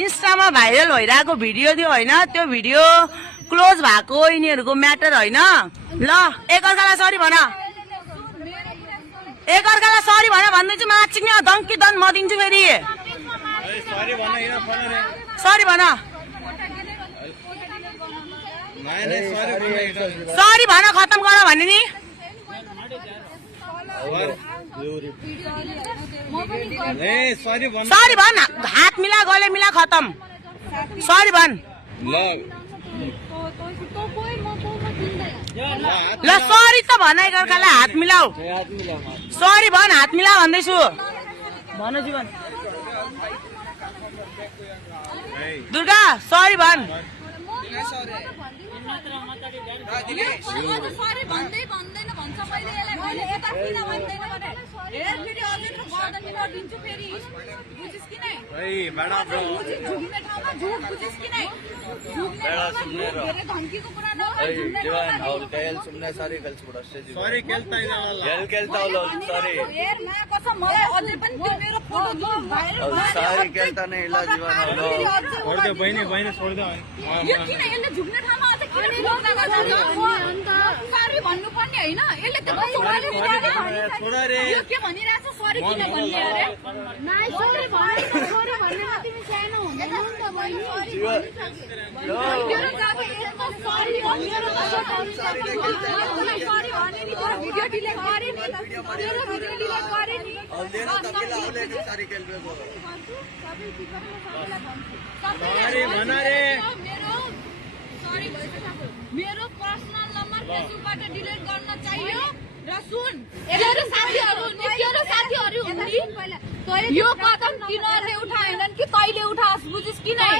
इन्स्टामा viral भइरहेको video थियो होइन, त्यो भिडियो क्लोज भएको यिनीहरूको म्याटर होइन। ल एकअर्कालाई सरी भन, एकअर्कालाई सरी भन भन्दैछु। माछिङ दङ्की दन म दिन्छु फेरि। सरी भन, सरी भन, खतम गर भने नि। सरी भन, हात मिला गले मिला खतम। सरी भन ल, सरी त भन, एकअर्कालाई हात मिलाऊ। सरी भन, हात मिला भन्दैछु। भन जीवन। दुर्गा सरी भन। भन्नुपर्ने होइन, यसले त के भनिरहेछ सरी किन भन्ने अरे? मेरो पर्सनल नम्बर फेसबुकबाट डिलिट गर्न चाहियो। र सुन, तेरो साथीहरु यो कदम तिनीहरूले उठाएनन् कि तैले उठास, बुझिस् कि नै?